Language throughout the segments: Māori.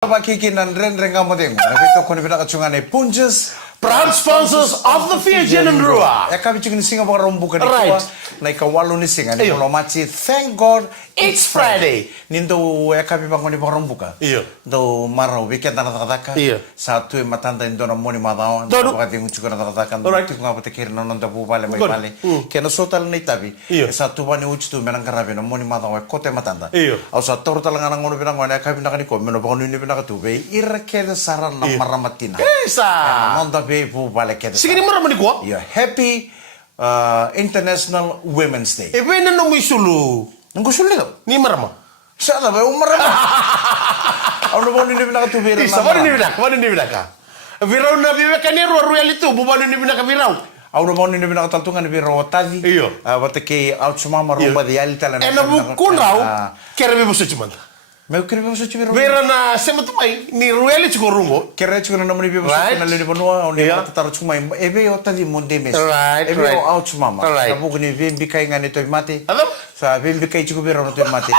Pakikinan ren kamu Nabito ko ni pinakachungan ay Punjas, proud sponsors of the Fijian and Rua. Kami chungin singa mga rumbukan Right. na ikawalo ni singa ni Iyo. Polomachi. Thank God It's Friday. Nindo kami bang ni mga rumbuka. Iyo. Do maraw weekend na natataka. Iyo. Sa tuwi matanda indo na muni madaw. Dodo. Bakit yung chuka na natataka. Alright. Ito nga patikir na nanda po pala may Good. pali. Kaya nasotal na itabi. Iyo. Sa tuwa ni uchitu menang karabi na muni madaw ay kote matanda. Iyo. Au sa toro talaga nang ngono pinang ngono kami nakaniko. Meno bang nini pinakatubay. Irakeda saran na maramatina. Esa. Nanda be po pala keda. Sige ni mara man ko. Yeah, happy International Women's Day. E bene no muy sulu. Ang gusto nito? Ni mara ma. Sana ba umara mo? Ano ba nini pinakatubira Isa ba ni binaka? Viraw na bibe kanero reality bubalo ni binaka viraw. Ano ba nini pinakataltungan ni Birotadi? Iyo. Wate kay out sumama rumba di ali tala. E na bukun raw. Kera be buso chimanta. May kribe mo sa chibiro. Vera na sema tumai ni reality ko rungo. Kerech ko na naman ibig Right. na lili banua o ni Yeah. tataro chumay. Ebe o tadi monde mes. Right, Ebe right. o out sumama. Alright. Sabu ni bimbi kay nga nito mati. Alam? Sa bimbi kay chiku biro na to mati.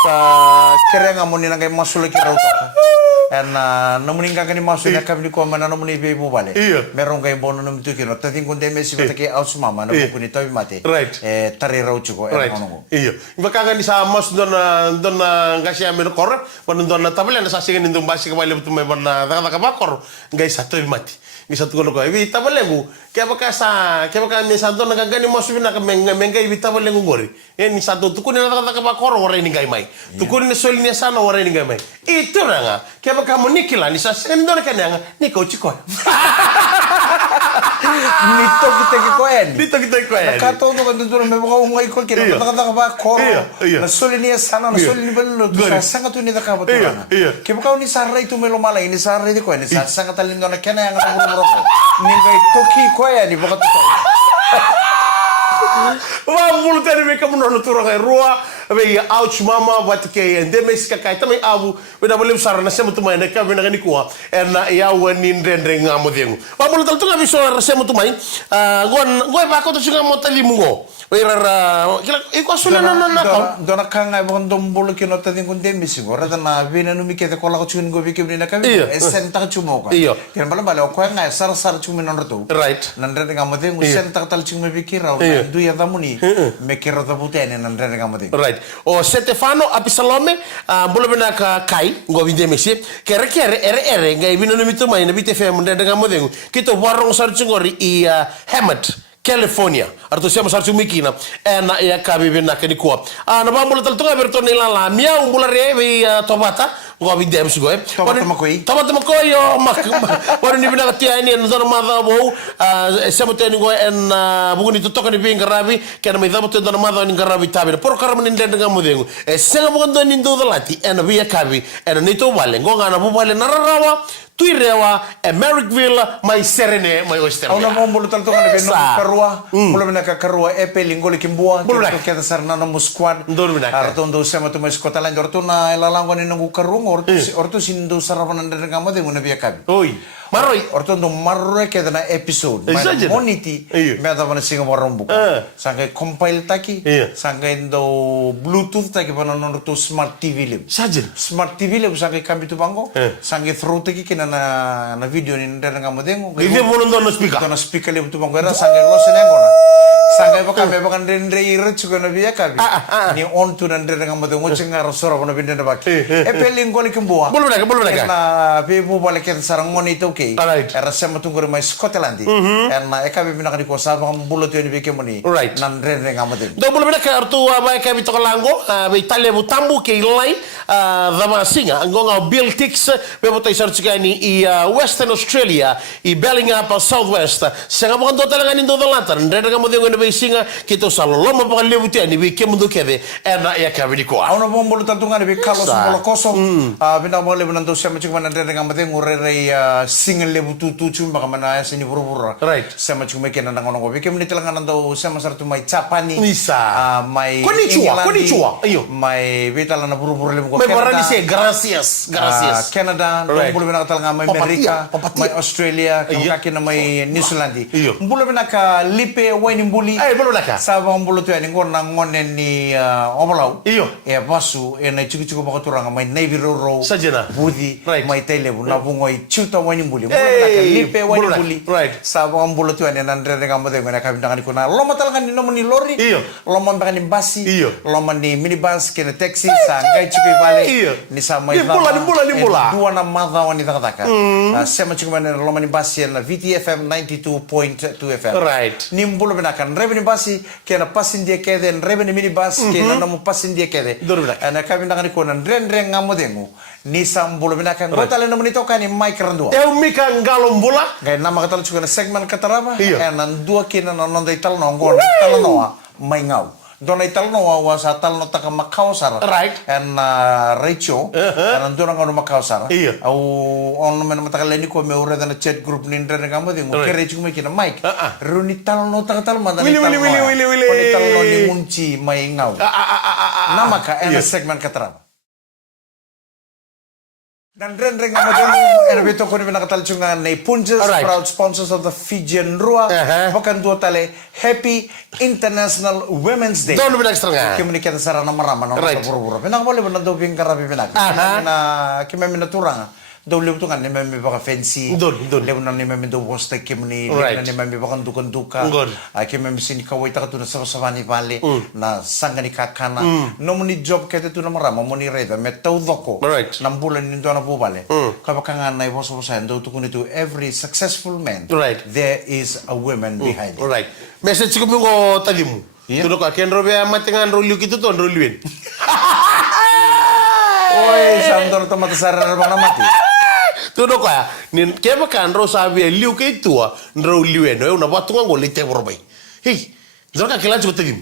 Sa kere nga mo ni nang kay masula kiraw to. And namuning ka ni maso na kami ko man namun ibe bubale. Iya. Meron kay bono num tu kino. Tadi kun de mes ibata kay out sumama na buku ni to mati. Right. Tari raw chuko. Right. Iyo. Ibaka ni sa mas don na ngasi ameno kor, pon don na tabela na sasingan indong basi ka wala tumay ban na ka bakor. Guys sa toy mati. Gisa to ko ibi tabelegu. Kaya baka ni sa don nagagani mas bina ka menga ibi tabelegu gori. Ni sa to tukun na ka bakor ore ni gay mai. Tukun ni sol ni sana ore ni gay mai. Itu ranga. Kaya baka mo nikila ni sa sendon ka nga ni ko chiko. Nito kita ko en. Dito kita ko yan. Kato no kan duro me baka ungay ko kino. Iya. Nakata ba koro. Iya. Na soli niya sana na Iya. soli ni balo. Gori. Sa sanga tu ni taka ba Iya. Iya. Kaya baka ni saray tu melo malay ni saray di ko ni sa sanga talin na kena yang ngurung ko. Ni kay toki ko ya ni baka to. Wa mulu tani me kamu no turang ai rua be ouch mama wat ke ende mes ka kai tamai abu be da boleh sar na semu tumai na ka be na ni kuwa en na ya wani ndendre ngamu dengu wa mulu tal tunga biso semu tumai gon ba ko to singa mo tali mungo we ra kila iko sula na ka Dona kanga baka dombolo kino tadin kun den misi gora na vina no mi kete kola ko chun go biki na ka. Iya. Esen ta chumo ka. Iya. Kaya bala bala ko nga sar chumin non roto. Right. Nandre nga mo den Iya. usen ta tal chume biki raw. Iya. Du ya damuni. Me kero ta butene nandre nga mo den. Right. O Stefano Apisalome, bolo bena ka kai, ngo vinde mesi, kere ere ngai bino no mitu mai na bite fe mun daga modengu. Kito warong sar chungori i Hammett, California. Arto siamo sar chumikina na ya kabi bena kani ko. Na ba bolo tal tunga berto ni la mia umbula re tobata, ngo vinde mesi go. Tobata makoi. Tobata makoi yo mak. Waru ni bena tia ni no mada bo siamo teni go en buguni to tokani binga rabi, kana mai dabo to no mada ni garabi tabi. Por karam ni daga modengu. Senga mo ndo ni ndo dalati en via kabi en ni to vale ngo ngana bu vale nararawa tuirewa Merrickville mai serene mai oyster. Au na mo bolo tal tunga be no Sa. karua. Bolo bena ka karua epe lingoli kimbua. Bolo Kito keta sar na no squad. Ndor bena ka. Arto ndo sema tu mas kota lan jorto na elalango ni ngu karung orto sindo sarapan nandre nga mo den una via kabi. Oi. Maroi. Orto ndo marre keda na episode. Exagero. Moniti. Iyo. Me adava na singa warombu. Sangkai compile taki. Iyo. Sangkai ndo Bluetooth taki pana norto smart TV lib. Sajin. Smart TV lib sangkai kambi tu bango. Sangkai throw taki kina na video ni ndana nga mo dengo. Give mo ndo no speaker. Ito na speaker lib tu bango era sangkai losen ngo na. Sangkai baka me baka ndre iretsu ko na via kabi. Ni on tu na ndre nga mo dengo chinga sora ko na bindenda baki. Epeling ko likimbua. Bolo bena ka. Na pipu balik kita sarang monito okay. Alright. Era sema tunggu mai Scotland. Na eka bi binakani ko sa bang bulot yun bike mo ni. Right. Nan ren ngamotin. Do bolo bena ka artu ba ka bito lango be Italia butambu ke ilai dama singa ngonga Bill Tix be botai sarchika ni i Western Australia i Bellingham Southwest senga mo ndo talaga ni ndo dalanta ndre ngamo de ngene be singa kito salolo mo ba lebuti ni be kemundo kede na ya ka bi ko. Au na bombolo tantungan bi Carlos Sa. Bolocoso. Bina mo lebunan do sema chikman nan ren ngamotin ngure re single lebu tu cuma kamana sini buru-buru. Right. Sama cuma kena nang ono kopi kemni telangan nando sama sartu mai Japani. Isa. Mai Konnichiwa. Iyo. Mai betalana buru-buru lebu ko Mai barani se gracias. Canada, Right. bulu bina talanga mai Amerika, mai Australia, kakina mai New Zealand. Iyo. Bulu bina ka lipe wani mbuli. Bulu naka. Saba bulu tu ani ngona ngonen ni obalau. Iyo. Basu ena cukup bakaturanga mai Navy Roro. Sajena. Budi Right. mai telebu na bungoi chuta wani mbuli. Hey, Lipe wani bulu naka. mbuli. Right. Saba bulu tu ani nandre ngamo de ngona kabinda ngani kuna. Loma talanga ni nomoni lori. Iyo. Loma mbakani basi. Iyo. Loma ni minibus kena taxi sangai cukup vale. Iyo. Ni sama Limbula. Dua na madha wani takataka. Sema cukup mana loma ni basi na VTFM 92.2 FM. Right. Ni mbulu benakan revenue basi kena pasin dia kede revenue minibus kena namu pasin dia kede. Dor benak. Ana kami dengan iko nan ren ngamo dengu. Ni sambulu benakan gotale namu ni toka ni mic rendua. Eu mika ngalombula. Gaya nama kata lucu kena segmen kataraba. Iya. Nan dua kena non dai tal nongon tal noa mai ngau. Dona ital noa wasa tal no taka makau sara. Right. En Rachel. En dona ngono makau sara. Iya. Au on men mataka leni ko me ure dana chat group ni ren ngamo dengu. Kere cuma kena mic. Runi tal no taka tal mana ni tal noa. Oni tal no ni munci mai ngau. Nama ka en segmen kataraba. Dan ren ngamo dengu erbito ko ni benakatal chunga nei punches proud sponsors of the Fijian Rua. Bukan dua tale Happy International Women's Day. Don't benak setengah. Kami kita sarana marama no buru-buru. Benak boleh benak do pingkarapi benak. Kami mina turanga. Do lebu tungan ni memi baka fancy. Lebu na ni memi do woste kami ni ni memi baka duka. Kami memi sini kawai taka tu na sama-sama ni pale na sanga ni kakana. No muni job kete tu na marama muni reda metau doko. Nam bulan ni do na bubale. Kapakangan na iboso-boso do tu kunitu every successful man. There is a woman behind it. Right. Message ko mo talimu. Tuno ka ken robe amatingan roliu kitu ton roliuen. Oi, samdor tomate sarana baka mati. Tuno ka nin keba kan ro sabe liu ke tua roliuen no una batunga ngolite borbai. Hey, zoka kila chuta dim.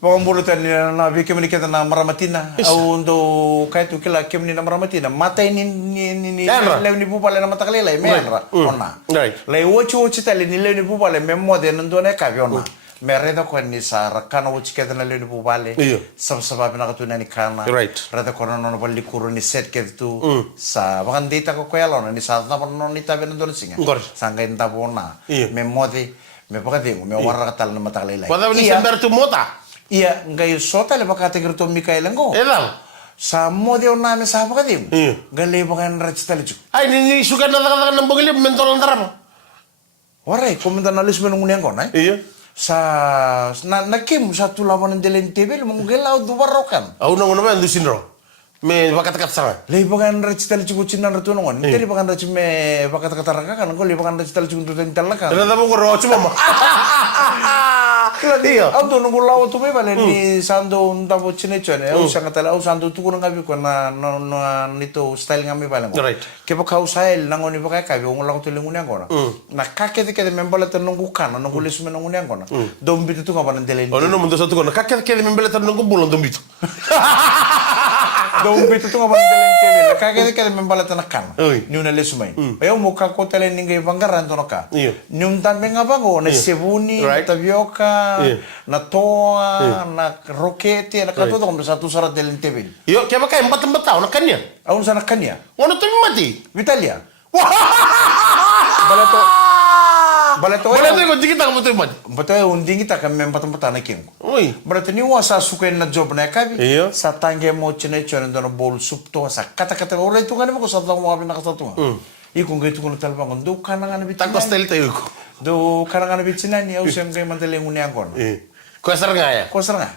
Pangambulutan na bi kemi kita na maramatina au ndo kaitu kila kemi na maramatina mata ni le ni bupale na mata kala menra ona le wochu tali ni le ni bupale memode ndo ne ka biona mereda ko ni sara kana wochi keda na le ni bupale sabab na katuna ni kana reda ko no no balli kuru ni set ketu sa bakan data ko yalo ni sa na no ni tabe ndo singa sanga inta bona memode me pagati me warra katal na mata kala Pada ni sember tu mota. Iya, ngai sota le bakate gerto Mikael ngo. Edal. Sa model na me sa bakadim. Gale bakan rachita lechu. Ay ni suka na taka nang bogili mentol ndaramo. Warai, komenta na lis menung niang ko na. Iya. Sa nakim sa tulawan ng delen TV mong gelaw dubarokan. Au nang naman dusinro. Me bakat-kat sama. Le bakan rachita lechu kucinan ratu nongon. Teri bakan rach me bakat-kat raka kan ko le bakan rachita lechu tutan talakan. Ada tamo ko ro mama. Iya. Au to nunggu lawa tu me bale ni sando ntabo chinechone. Au sangatala au sando tu kunang gabi ko na nito style ngami bale. Right. Kepo kau style nangoni baka kabi ung lang tuling unyang kona. Na kakete kete membala tan nunggu kana nunggu lesu me nunggu unyang kona. Dombi tu ngapanan delen. Oh no mundo satu ko na kakete membele tan nunggu bulon dombito. Dombi tu ngapanan delen tebe. Kakete kete membala tan kana. Ni una lesu mai. Ayo muka ko tele ningai bangaran to naka. Nyum tan mengabango na sebuni tapioca na toa na rokete na katu to satu sarat delen tebe. Yo kaya baka empat tao na kanya. Aun sana kanya. Ono to mati. Vitalia. Balato ko dikita ko to mati. Betul unding kita kan mempat-empatan na king. Oi. Berarti ni wasa suka na job na kabi. Iyo. Sa tangge mo chine chone dono bol sup to sa kata-kata ora itu kan mo sa tang mo na kasatu. Iku ngai tu kono talbang ndo kana ngana bitin. Tak style tayo ko. Do kana ngana bitin ni au sem kay mantele nguni angkon. Ko sar nga ya. Ko sar nga.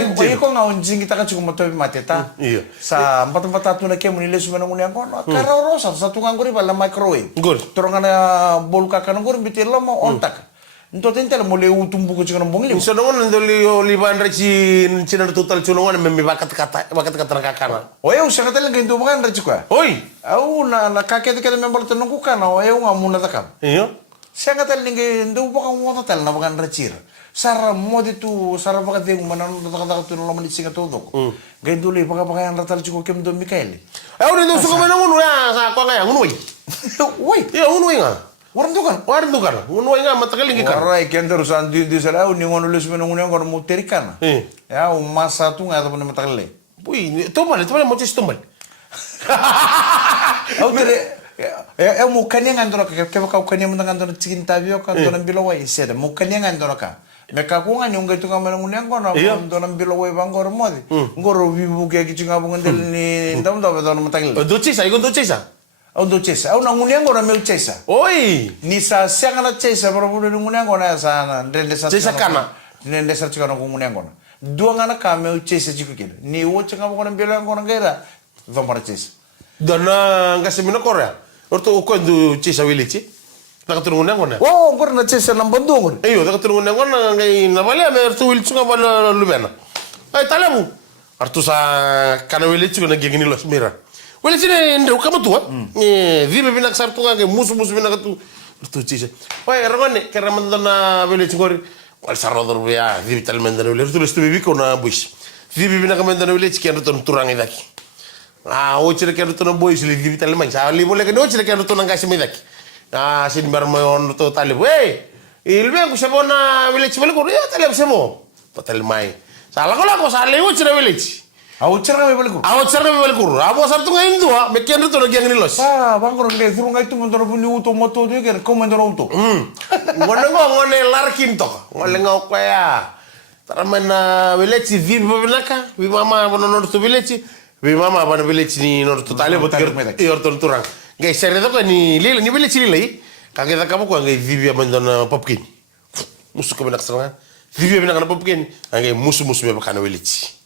Anjir. Iko nga unjing kita kan cukup motoy mateta. Iya. Sa empat-empat tu na kemu ni lesu na nguni angkon. Kara rosa satu nganguri bala microwave. Good. Torong na bol ka kananggur bitin lo mo ontak. Nto tentela mo le utumbu ko chikono bongli. So nongon ndoli liban rechi china total chunongon membi bakat kata kakana. Oye usha kata lagi nto bukan rechi kwa. Oi. Au na kakete kete membal tenungku kana oye ngamuna takam. Iyo. Siya kata lagi nto bukan wata tel na bukan rechir. Sara modi tu sara bakat ding manan takata tu nolaman singa todo. Genduli baka yang ratal chiko kem do Mikael. Au ndo suka menongon ya sa kwa ngaya ngunoi. Woi, Iya, unwenga. orang tuh kan. Unwenga matakaling kan. Orang ikan terusan di sana ni ngono lu semua ngono ngono muterikan. Ya, masa tuh nggak tahu mata kali. Wih, tombal mau cis tombal. Aku tidak, mukanya ngandor ka, kau kanya ngandor cinta bio kan dolan bilawai sih, mukanya ngandor ka. Mereka ku nganyong gitu kamu nunggunya kono, dolan bilawai bangor modi. Ngoro bibu kayak gitu ngabung ngandel ni, ndam dolan mata kali. Ducisa, ikut ducisa. Au ducesa, au nunggunya ngoro mel cesa. Oi, Nisa siang na cesa, baru nunggunya ngoro sana, dende sa. Cesa kana. Dende sa cika nunggunya ngoro. Dua ngana kame cesa juga gitu. Ni wo cika ngabung bilang ngoro ngera, dompar cesa. Dana ngasih minum Korea. Orto uko ndu cisa wilici. Tak keturungan yang mana? Oh, ngoro na cesa nang bandung. Ayo, tak keturungan yang mana? Ngai nabali ame orto wilici ngabala lubena. Ay talamu. Artu sa kana wilici ngana gini los mira. Wilici ne ndeu kamu tua. Vive binak sartu ngake musu binak tu. Orto cisa. Wah, rongone kera mandana wilici ngori. Wal sarodor bia, vive tal mandana wilici. Orto lestu bibi kona buis. Vive binak mandana wilici kian orto turang idaki. O cire kero to no boys li di vitale man sa li boleh keno cire kero to nang kasi medak sin bar mo on to tale we il be ko sabona village bole ko ya tale semo patal mai sala ko sale o cire village Au cira me balik. awo cire me bole ko abo sartu ngai ndo me kendo to no gyang ni los Bangor ngai furu ngai tu motor puni uto moto dia kan komando auto. ngone larkin to ngole ngau ko ya taramana village vi binaka vi mama bono to village vi mama bana village ni nor totale botir e orton turang gai serre to ni lila ni village lila kage da kamu ko ngai vivi abandona popkin musu ko binak sanga vivi binak na popkin ngai musu be kana village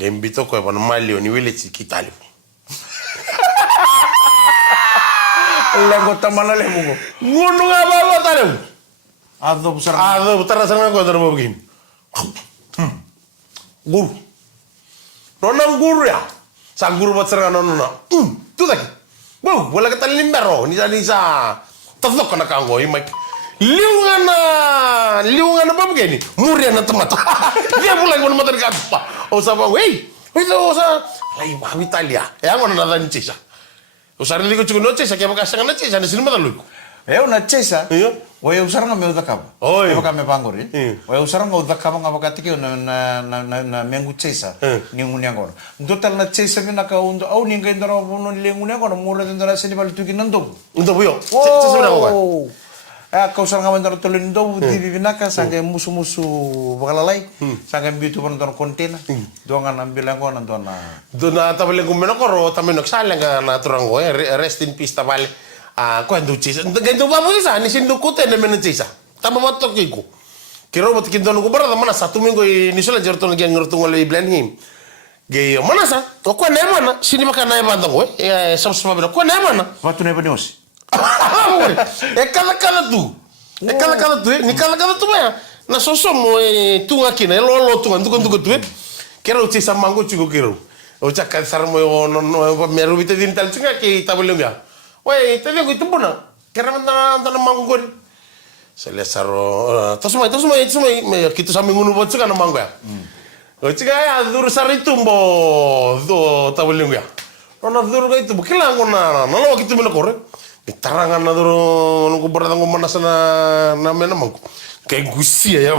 ngai mbito ko bana malio ni village kitali Lego tamana le mungo. ngono nga ba tale Ado besar. utara sanga ko ndar popkin guru nonang guru ya sang guru buat serangan nona tu lagi wow boleh kita limbero nisa tafdok kana kango imak liungan apa begini murian na tomat dia pulang mau matar kata o sa bang hey itu o sa lai ma Italia ya ngono na dan cisa o sa rindigo chugo no cisa kaya makasang na cisa na sino matalu Na cesa. Iyo. Oya usara nga me udakaba. Oi. Eba kame pangori. Oya usara nga udakaba nga bakatiki na mengu cesa. Ni ngunya ngoro. Ndotal na cesa mina ka undo au ninga indara bono ni ngunya ngoro mura indara seni bali tuki nando. Untuk buyo cisa mina ko Kau usara nga mandara tolin do di binaka sanga musu bakalalai. Sanga bitu pon don kontena. Doangan ambil ngo na dona. Dona tabale gumeno koro tameno ksala nga na turango rest in peace tabale. Quando cisa, ganto ba mo isa ni sindu ko tene men cisa. Tama matok ko. Kiro mo tikin dono ko bara mana satu minggu ni sola jerto ngi ngurtu ngole blend him. Ge mana sa? To ko ne mana? Sini maka na banda ko sam sama bena ko ne mana? Watu ne banios. Kala tu. Ni kala tu ya. Na soso mo tu ngaki na lo tu ndu tu. Kiro cisa mango chugo kiro. O chakka sar mo no meru bite din tal chunga ki tabule ya. Woi, tapi aku itu pun karena mantan manggon. Saya lihat saro, terus kita sambil ngunu buat juga namang ya. Cika ya, dur sari itu bo, do tabeleng ya. Nona dur itu bukilang kona, nolo gitu mina korek. Tarangan na dur, nunggu beratang mana sana namanya namang. Kayak gusi ya.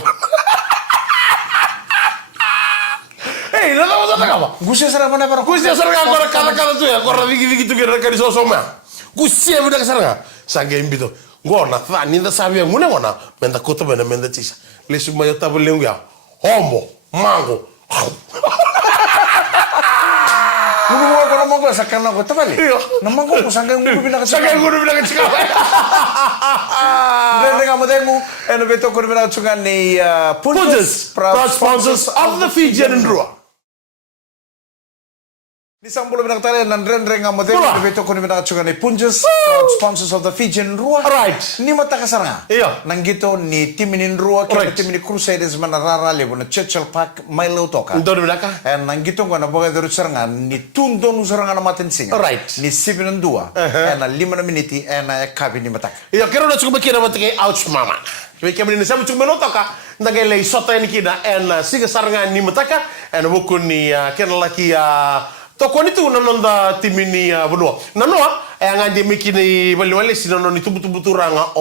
Hei, lo tahu apa? Gusi sara mana para? Gusi sara kala tuh ya, korang digi tuh kira-kira di sosoma. Gusia budak saranga sanga imbito ngona fa ninda sabi ngona menda kota bena menda cisa lesu mayo tabeleng ya hombo mango Mulu mo ko naman ko sakyan na ko tabali. Naman ko sanga ngulu binaka cika. Then nga mo demo eno beto ko binaka cika ni Punches, proud sponsors of the Fijian Rua. Nisang bolo binaka tali nan ren nga mo demo eno beto ko binaka cika ni Punches, proud sponsors of the Fijian Rua. Right. Ni mata kasaranga. Iya. Nanggito ni timinin Rua kaya timini Crusaders manararali bo na Churchill Park Milo toka. Ndo binaka. Nanggito ko na boga dero saranga ni tundo nu saranga na matensinga. Right. Ni 7-2. Na 5 na miniti na kabi ni mataka. Iya, kira udah cukup kira matake ouch mama. Kaya kami ni sabu cukup menotoka. Nagay lay sota ni kina en siga saranga ni mataka en buku ni kena laki Toko itu nanonda timini benua. Nanoa ngandi mikini wale si nanon itu betul-betul ranga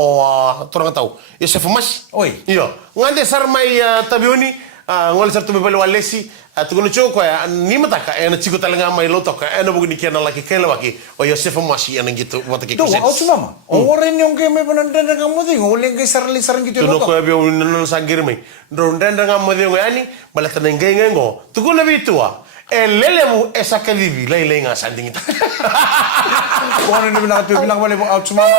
turang tahu. Ya sefamas. Oi. Iya. Ngandi sarmai tabioni ngol sartu wale si tugono choko ya ni mataka ena chiko talanga mai lo toka ena bugni kena laki kela waki o ya sefamas ya gitu wataki ko. Do au mama. Oren yung keme panandanda kamu ding oleng ke sarli sarang gitu lo. Tuno ko be nanon sangir mai. Ndanda ngamu ding yani balatan ngengo. Tugono bitua. Lelemu esa kadivi lele nga sanding ita. Kung ano naman nakatuwi lang pala yung out sumama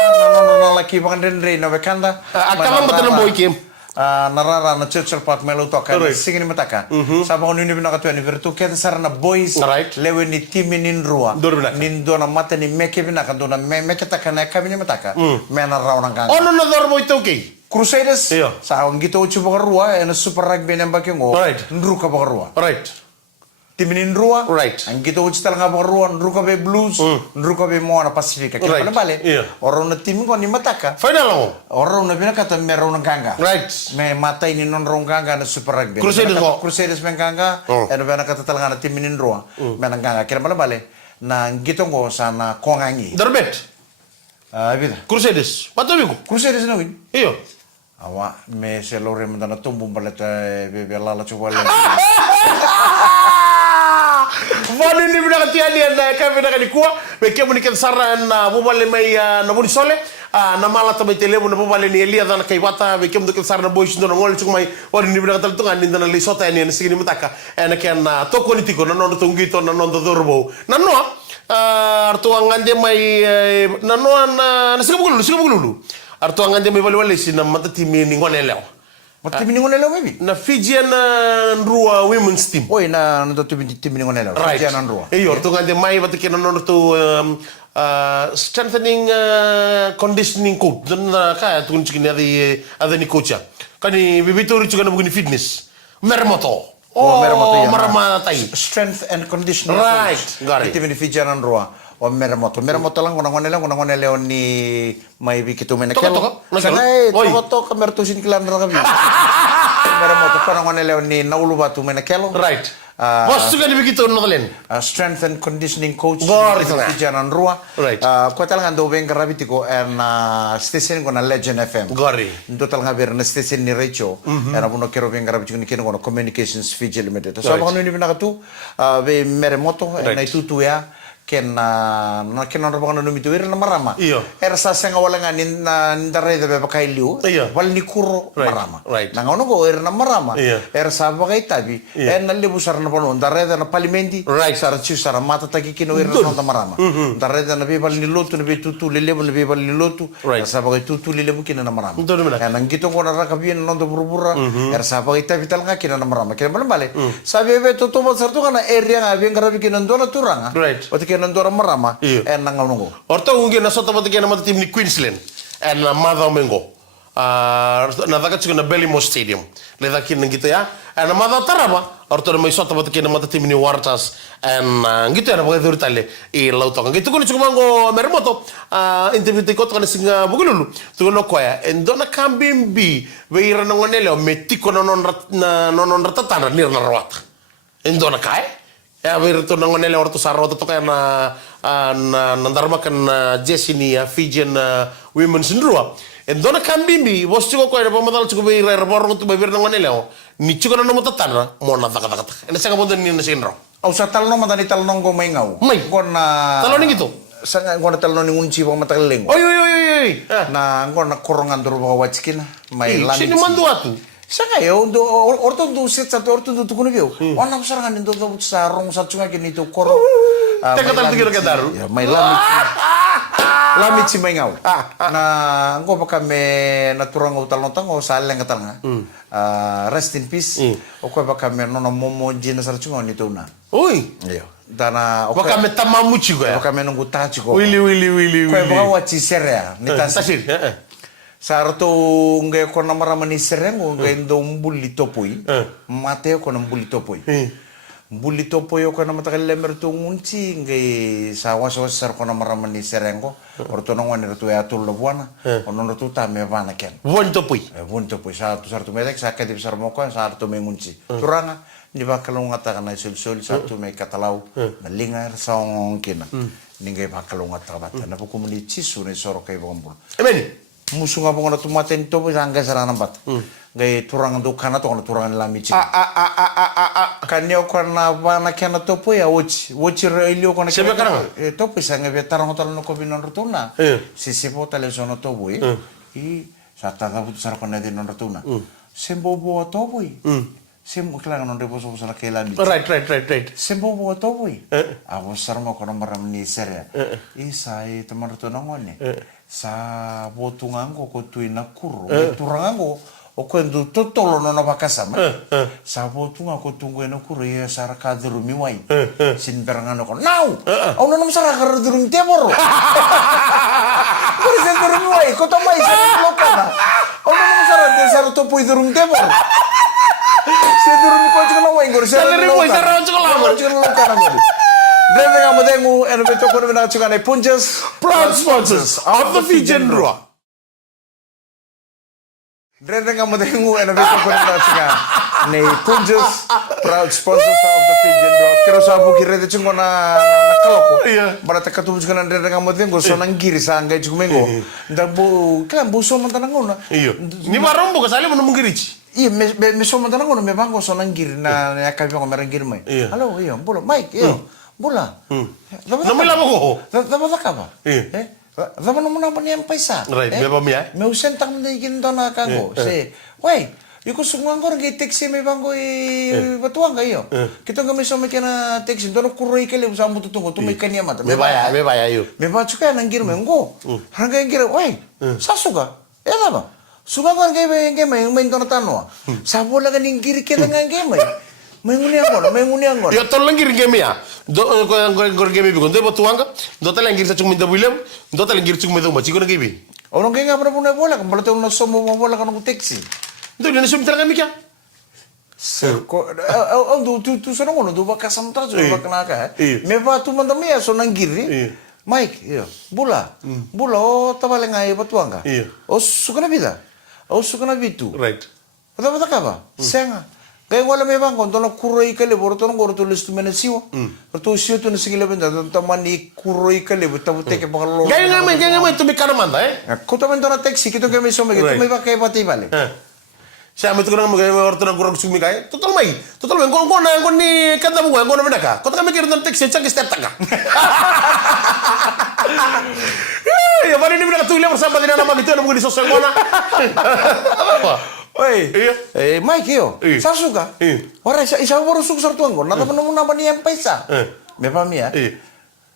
nalaki pang renre na bekanda. Akalang ba't ng boy Kim? Narara na Churchill Park meluto ka. Sige ni mataka. Sabi ko nyo naman nakatuwi ni Virtu kaya sara na boys lewe ni timi ninrua. Nindo na mata ni meke binaka do na meke taka na kami ni mataka. Mena raw ng kanga. Ano na dormo ito okay? Crusaders. Sa akong gito uchi bakarua na super rugby na bakyung o. Nruka bakarua. Right. Timinin rua, right? Ang kita uci talaga rua, nruka be blues, nruka be Moana Pacifica. Kaya pala bale, orang na tim ko ni mataka. Final mo. Orang na pinakata meron ng kanga. Right. May matay ni non rong kanga na super rugby. Crusaders mo. Crusaders men kanga, ano pinakata talaga na timinin rua, men kanga. Kaya pala bale, na gito ko sana kongangi. Darbet. Bida. Crusaders. Patuloy ko. Crusaders na win. Iyo. Awa, me se lore mo na tumbong balat bebe lala chukwala. Vale ni bina katiali na kami na kanikuwa beke mo ni kansara na bubale mai na buni sole na mala ta telemo na bubale ni elia na kaibata beke mo kansara na boys no ngol chuk mai wali ni bina katal tunga ni na le sota ni na sigini mutaka na ken toko ni tiko na no tungito na no dorbo na no artu angande mai na no na sigabulu artu angande mai wale si na matati mi ni ngoleleo. Mati mini ngonelo maybe. Na Fijian Nrua women's team. Oi na nando tu mini ngonelo. Right. Fijian Nrua. Iyo, tu ngande mai batu kena nando tu strengthening conditioning coach. Dan kaya tu kunci kini ada ni coach ya. Kani bibitu ricu kana begini fitness. Mermoto. Mermoto ya. Meramatai. Strength and conditioning. Right. Got it. Itu mini Fijian Nrua. O Mermoto. Mermoto lang ngonelo ni may bikitu menekelo. Sangai toko kamertusin kilan ragabi. Mermoto pa ngonelo ni naulu batu menekelo. Right. Bos juga begitu nonton. Strength and conditioning coach. Fijian Nrua. Right. Ko talangan do ben garabiti ko en station ko na Legend FM. Gori. Do talangan ber na station ni Recho. Era puno kero ben garabiti ko ni kino communications Fiji limited. So ako ni binakatu be Mermoto na itutu ya. Kena orang itu na marama. Era sa nga wala nga nindare de bakay liu. Wal ni kuro marama. Nang ono go era na marama. Era sa bakay tabi. Na libusar na pano ndare na palimenti. Sara chu sara mata taki kino era na marama. Ndare na bebal ni lotu na betutu lelebu na bebal ni lotu. Sa bakay tutu lelebu kina na marama. Nang gito ko na rakabien nondo burubura. Era sa bakay tabi talanga kina na marama. Kina bale. Sa bebe tutu sartu kana area nga bien garabi kina ndona turanga. Nandora marama en nanga nungo. Orto ungi na sota pati kena mata tim ni Queensland en na Mother Mengo. Na daka tsiko na Bellymore Stadium. Le daki nang gitu ya. En na Mother Taraba. Orto na may sota pati kena mata tim ni Waratahs en gitu ya na pakai duritale I lauto. Gitu ko ni tsiko mango Mermoto. Interview ko to kana singa bugululu. Tuko no koya en dona kambimbi veira na ngonele metiko na non ratatana nir na rawata. En dona kai. Ya berito nangonele orto sarro to kaya na nandarma kan Jesse ni Fijian women's Nrua. En dona kambimbi bos chuko ko era pamadal chuko be ra borong to be nangonele o. Ni chuko na namutatana mo na taka. Ena sanga bodan ni na sinro. Au sa talno madani talno go may ngau. May na talno ni gitu. Sanga go na talno ni unchi ba matakaleng. Oy. Na go na korongan duro ba wachkin may lami. Sino mandu atu? Sanga yo do orto do set sa orto do tukuno yo. Ona sarangan do do sa rong sa chunga kini to koro. Teka tal tigiro ka daru. Ya may lamit si may ngau. Na ngo baka me naturang utal notang o sa leng katal nga. Rest in peace. O ko baka me no momo jina sa chunga ni to na. Uy. Yo. Dana baka me tamamuchi ko ya. Baka me nungu tachi ko. Wili. Ko baka wachi serea. Ni tasir. Sarto ngai ko na marama ni serengo ngai ndo mbuli topoi. Mateo ko na mbuli topoi. Buli topo yo kana mata kala mertu ngunci ngai sawas sar kona maramani serengo orto no ngani ratu ya tul buana ono ratu ta me vana ken Won topui. Bunto poi sa tu sartu medek sa kadi besar moko sa tu me ngunci turanga ni bakalo ngata kana sul sa tu me katalau na lingar saong kina ningai bakalo ngata bata na buku muni cisu ne soro kai bombul Emeni. musunga bongo tu maten topo sangga sarana bat ngai turanga do kana to turanga lamici kanyo kona bana kena topo ya wochi relio kona Sebe karanga? topo sanga vetarang hotel no kobinon rotuna si pota le sono topo i sata butu sar kona de non rotuna sembo bo topo sembo klang non debo so sala kela mi Right. sembo bo topo abo sarmo kona maram ni sere sai teman rotuna ngone sa botungango ko tuina kuru turangango o quando totolo non avakasama sa botunga ko tunggu no kuru ya sara kadru miwai sin berangano ko now au non sara kadru temoro kuru sin kadru miwai ko tomai sa lokana au non sara de sara topo idrum temoro se durmi ko chukala wai ngor sara lokana ngor Driving ang madengu and we talk about chukane punches Proud sponsors of the Fijian Raw. Driving ang madengu and we talk about chukane punches proud sponsors of the Fijian Raw. Kero sa buki rede chungo na kaloko. Barata katubu chukana driving ang madengu so nang giri sa angay chukumengo. Ndabu kaya buso man tanang una. Ni marombo kasali mo nung girichi. Iya, me so man tanang una me bango so nang giri na yakay ko merang giri mai. Halo, iyo, bulo Mike, iyo. Bula. Namila mo ko. Dama ka ba? Dama naman naman yung paisa. Right, may pa miya? May usentang na ikin doon na kago. Say, wey, yuko sungang ko, nag-taxi may bangko batuang kayo. Kita kami sa may kina taxi, doon kuroy ka liw sa mo tutungo, tumay kanya mata. May baya yun. May bacho kaya nang giro may ngo. Hanggang giro, wey, sasuga. Eda ba? Suga ko kayo may doon na tanwa. Sabo lang ng giri kita nga may. May nguniang ko. Yo tolong ngir game ya. Do ko game bi ko do tuanga. Do tala ngir sa chung minda bulem. Do tala ngir chung minda machi ko ngibi. Orang kaya nga pernah punya bola, kembali tahu nak semua bola kan aku taxi. Do ni sum tala ngami kya. Tu sana ngono, tu bakal samtar tu bakal naka. Meva tu mandam ya so nanggiri. Mike, iya, bola, oh tabale ngai batuanga. Oh suka na vida, bitu. Right. Bata kaba, senga. Kaya wala may bang kung doon kuroy ka libo, ito nung goroto listo menesiwa. Ito siya ito na sige labing dati, taman ni kuroy ka libo, tapo teke baka lolo. Gaya nga may tumika naman tayo. Kung taman doon na taxi, kito kami sumagi, tumay ba kayo pati balik. Siya may tukang mga orto ng kurang sumika eh. Total may kung ni kanta mo kung naman ka. Kung kami kirin ng taxi, tsaka step taga. Ya, bari ni nakatuloy bersama din na naman ito na mga lisosyo ko na. Apa? Oi, Mike yo, sasuka. Ora isa baru suksar tuang ko. Nata panu na bani yang paisa. Me pamia.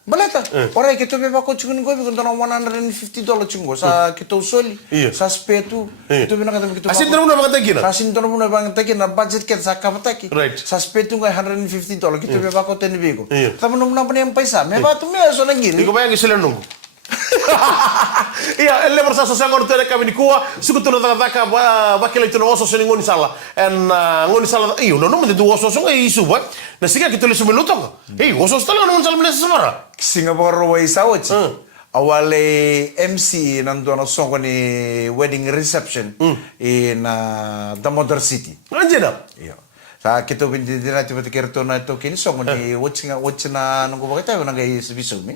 Baleta. Ora kita beba ko chungun go bi kontona $150 chungo sa kita usoli. Sa spetu. Itu bina kata kita. Asin drum na mga tagina. Asin drum na mga tagina budget kita sa kapataki. Sa spetu ko $150 kita beba ko tenbigo. Nata panu na bani yang paisa. Me ba tu me so nangiri. Iko ba yang sila nung. Iya, ele bersa sosial ngorto ele kami dikuwa sukutu na taka bakela itu no oso sini ngoni sala ngoni sala iyo no mende du oso so ngai isu ba na siga kita le sumeluto oso stala ngoni sala mele semara Singapore wa isawochi awale MC nandona songo ni wedding reception in Damodar City anjena iyo sa kita bindi dina tiba kerto na to kini songo ni watchina nungo bakita na ngai bisumi.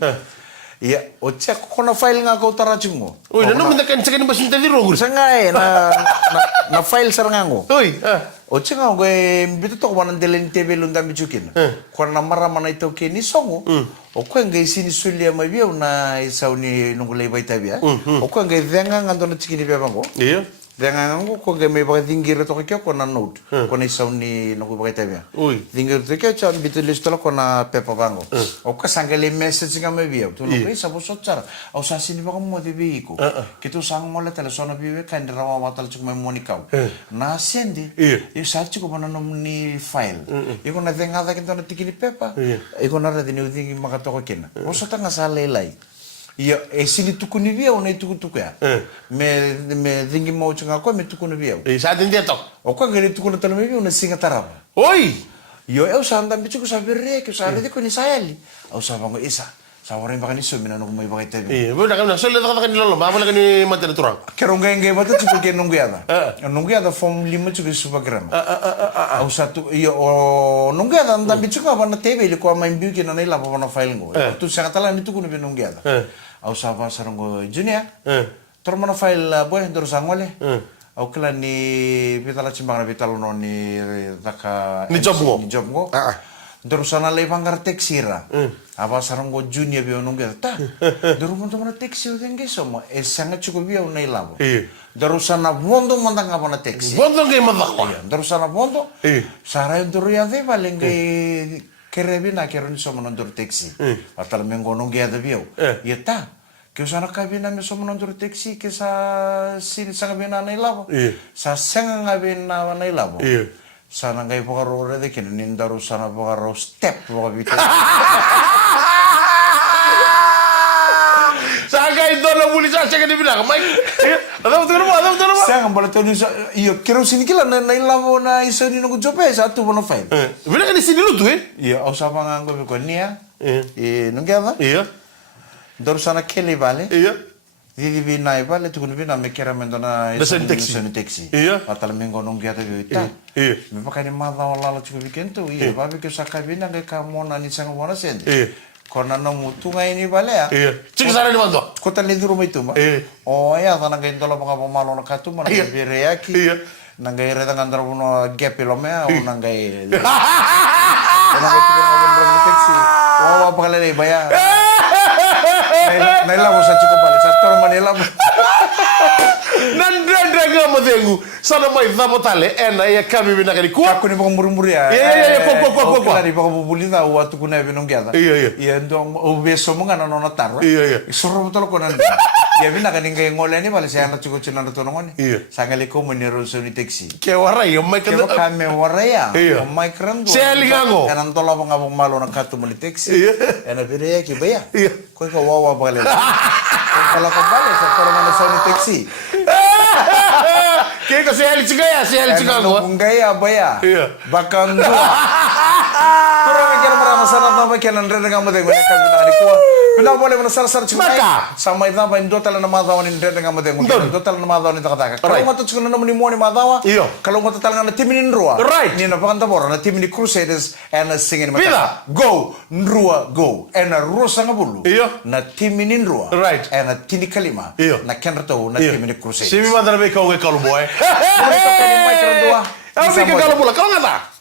Iya, ocha kona file nga ko taraching mo. Uy, nano mendakan sa kanang basinta di rogur. Sangay na file sarangango. Uy, ocha nga ko bito to manan delen TV lundam bijukin. Kona marama na ito kini songo. O ko ngai sini sulia mabiyo na isaw ni nungulay bay tabia. O ko ngai denga ngando na chikini bebango. Iya. Denga ngo ko ngai may bakadingir to kyo ko na note. Ko na isaw ni nungulay bay tabia. Uy. Dingir to kyo chan bito listo ko na pepa bango. O ka sangale message nga mabiyo. Sa busot cara, au sa sini ba mo dibi ko. Kito sang mo la telesono bibe kan rawa matal chuk may monikaw. Na sendi. Yo sa chuk ko nanom ni file. Iko na denga da kinto na tikini pepa. Iko na radini udingi makatoko kina. O sa tanga sa lelai. Yo sini tukuni biya o na tuku ya. Me dingi mo chunga ko me tukuni biya. Sa din dito. O ko ngani tukuni talo me biya na singa taraba. Oi. Yo eu sandam bichu ku sabere ke sare de ko ni sayali. Au sabango isa. Sawarin baka ni sumina no may baka tabi. Iya, bu nak nak sulit tak ni lolo, mama lagi ni mati turang. Kerongga ngai batu cukup ke nungguiada. Nungguiada form 5 cukup super gram. Au satu iyo nungguiada ndam bichu ka bana tebe ko main biu ke na ila bana file ngo. Tu sangat tala ni tu kuno be nungguiada. Au saba sarango junior. Tormana file boy ndor sangole. Au kala ni pitala cimbang na pitalo no ni taka Ni job ngo. Ni job ngo. Dorusana lei pangar teksira. Apa sarang go junior bio nunggu ta. Dorumon to mana teksi kan ge somo. Sangat cukup bio nai labo. Dorusana bondo mandang apa na teksi. Bondo ge madak. Dorusana bondo. Sarai doru ya de paling ge kerebi na keron somo nondur teksi. Atal mengo nunggu ada bio. Ya ta. Ke usana kabina me somo nondur teksi ke sa sin sanga bina nai labo. Sa sanga ngabina nai labo. Sana ngai pokaro rede kene nindaru sana pokaro step poka bito. Saga itu lo muli saja kan dibilang, Mike. Ada betul apa? Saya ngambal tu ni iyo kero sini kila na ilavo na iso ni nunggu jope satu bono file. Bila kan di sini lu tuh Iya, au sapa nganggo ko nia. Nunggu apa? Iya. Daru sana kele vale. Iya. Vivi vina vale tu kunbi na me kera mendona iso ni taxi. Iya. Atal mengo nunggu ata bita. Iya. Me pakai ni mada wala tu weekend tu. Iya, babi ke sakabina ke kamona ni sanga bona sende. Iya. Kona no mutu ngai ni vale ya. Iya. Cik sana di mana? Kota li duru mai tuma. Oh ya tanang kain tolo mga pamalo na katu mana bere yaki. Iya. Nangai reta ngandar puno gapilo mea o nangai. Nangai tu na ngandar taxi. Wawa pakalele baya. Naila mo sa cukup balik sa toro Manila. Nandra gama dengu. Sana mai damo tale ena ya kami bina kali kuat. Aku ni baka murumuri ya. Iya, kok. Kala ni baka bubulina waktu kuna binong gyata. Iya. Iya ndong ubeso mo nga nanono taro. Iya. Isuro mo tolo ko nanda. Ya bina kaning kay ngole ni bali sa cukup chinan to ngoni. Iya. Sangali ko meniro so ni taxi. Ke warai mai kan. Kaya kami waraya. Iya. Mai keren do. Saya lingango. Enan tolo mo nga malo na katu mo ni taxi. Iya. Ena bere ya ki baya. Iya. Ko ka wawa bale. Kalau ko bale sa tolo mo sa ni taxi. Kaya ko saya lihat Bunggaya baya. Iya. Bahkan dua. Kurang kira merama sana apa kian andre dengan kamu tengok kan bina kuah. Bina boleh menasar cuma. Sama itu apa Indo tala nama dawan andre dengan kamu tengok. Indo tala nama dawan itu kata. Kalau nggak tuh cuma nama ni mau ni madawa. Iya. Kalau nggak tuh tala nggak tim ini nrua. Right. Ni napa kan tabor. Na tim ini Crusaders and singing. Bila. Go nrua go. And rusa ngabulu. Iya. Na tim ini nrua. Right. And tini kalima. Iya. Na kenrato na tim ini Crusaders. Si mi mandar be kau ke kalau boy. Kalau kau kau mai kerja. Aku mikir kalau bola, kalau nggak tak?